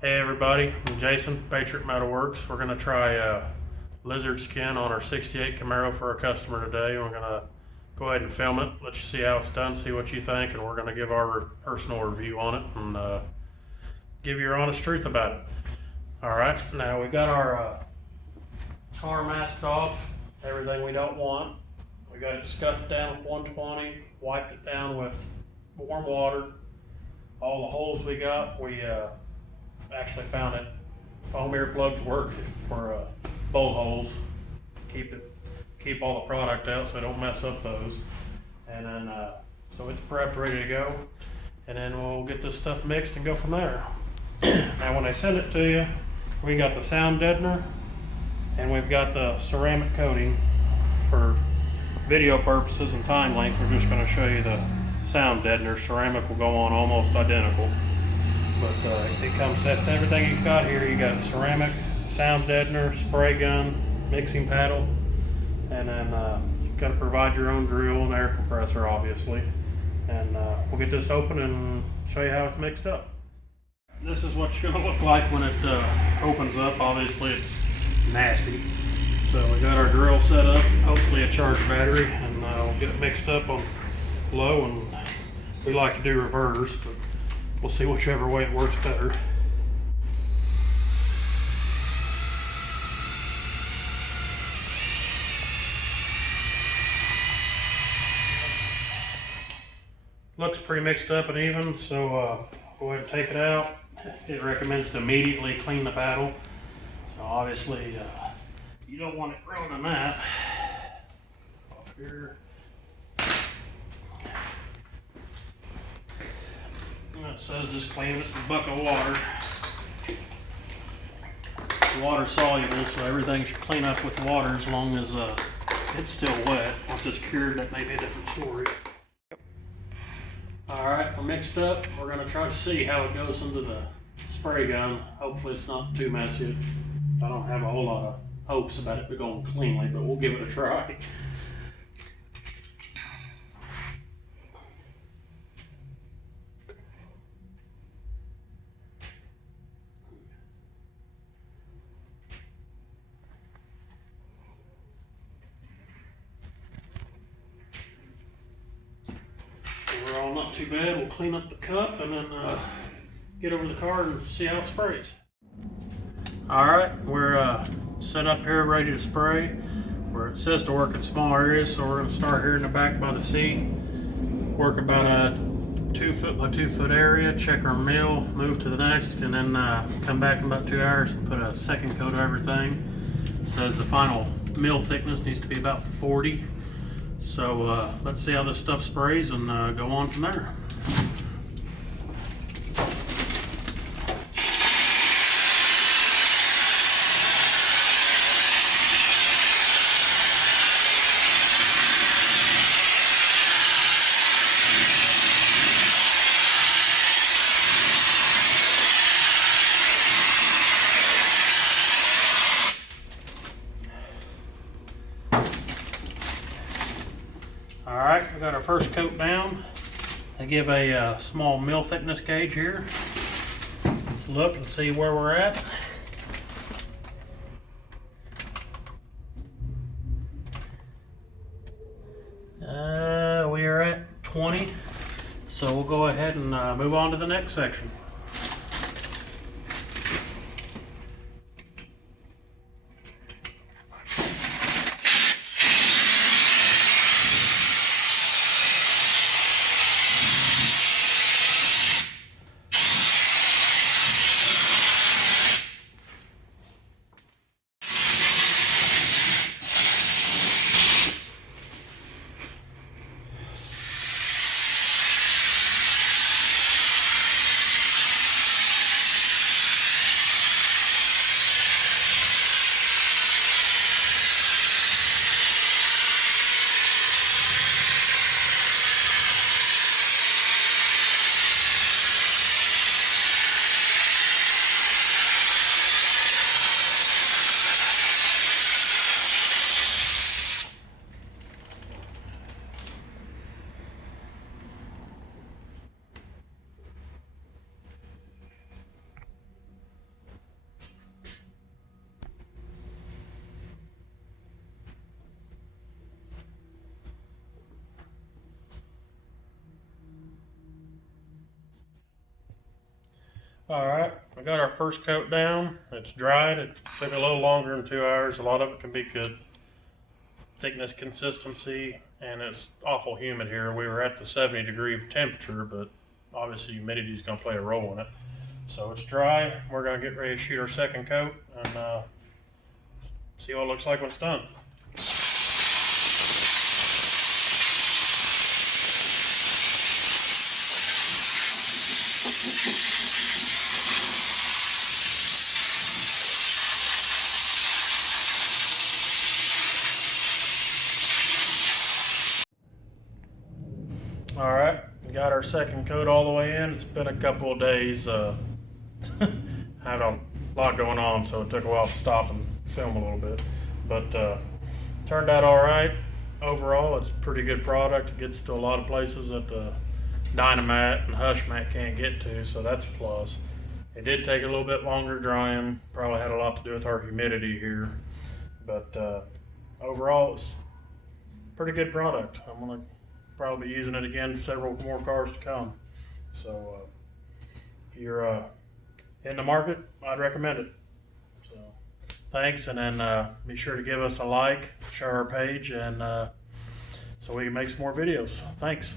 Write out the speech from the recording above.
Hey everybody, I'm Jason from Patriot Worx. We're going to try lizard skin on our 68 Camaro for our customer today. We're going to go ahead and film it, let you see how it's done, see what you think, and we're going to give our personal review on it and give you your honest truth about it. Alright, now we got our car masked off, everything we don't want. We got it scuffed down with 120, wiped it down with warm water. All the holes we got, we actually found that foam earplugs work for bolt holes. Keep all the product out so don't mess up those. And then so it's prepped, ready to go. And then we'll get this stuff mixed and go from there. Now when I send it to you, we got the sound deadener and we've got the ceramic coating. For video purposes and time length, we're just going to show you the sound deadener. Ceramic will go on almost identical. But it comes with everything you've got here. You got ceramic, sound deadener, spray gun, mixing paddle, and then you've got to provide your own drill and air compressor, obviously. And we'll get this open and show you how it's mixed up. This is what it's going to look like when it opens up. Obviously, it's nasty. So we got our drill set up, hopefully a charged battery, and we'll get it mixed up on low. And we like to do reverse, but we'll see whichever way it works better. Looks pretty mixed up and even, so go ahead and take it out. It recommends to immediately clean the paddle. So obviously you don't want it ruining that. Off here. It says just clean it with a bucket of water. It's water soluble, so everything should clean up with water as long as it's still wet. Once it's cured, that may be a different story. Alright, we're mixed up. We're going to try to see how it goes into the spray gun. Hopefully it's not too messy. I don't have a whole lot of hopes about it going cleanly, but we'll give it a try. Overall, not too bad. We'll clean up the cup and then get over the car and see how it sprays. Alright, we're set up here ready to spray. Where it says to work in small areas, so we're going to start here in the back by the seat. Work about a 2 foot by 2 foot area, check our mill, move to the next, and then come back in about 2 hours and put a second coat of everything. It says the final mill thickness needs to be about 40. So let's see how this stuff sprays and go on from there. Alright, we got our first coat down. I give a small mill thickness gauge here. Let's look and see where we're at. We are at 20, so we'll go ahead and move on to the next section. Alright, we got our first coat down. It's dried. It took a little longer than 2 hours. A lot of it can be good. Thickness, consistency, and it's awful humid here. We were at the 70-degree temperature, but obviously humidity is going to play a role in it. So it's dry. We're going to get ready to shoot our second coat and see what it looks like when it's done. All right, we got our second coat all the way in. It's been a couple of days. Had a lot going on, so it took a while to stop and film a little bit. But turned out all right. Overall, it's a pretty good product. It gets to a lot of places that the Dynamat and Hush Mat can't get to, so that's a plus. It did take a little bit longer drying. Probably had a lot to do with our humidity here. But overall, it's a pretty good product. I'm gonna probably be using it again for several more cars to come. So if you're in the market, I'd recommend it. So thanks, and then be sure to give us a like, share our page, and so we can make some more videos. Thanks.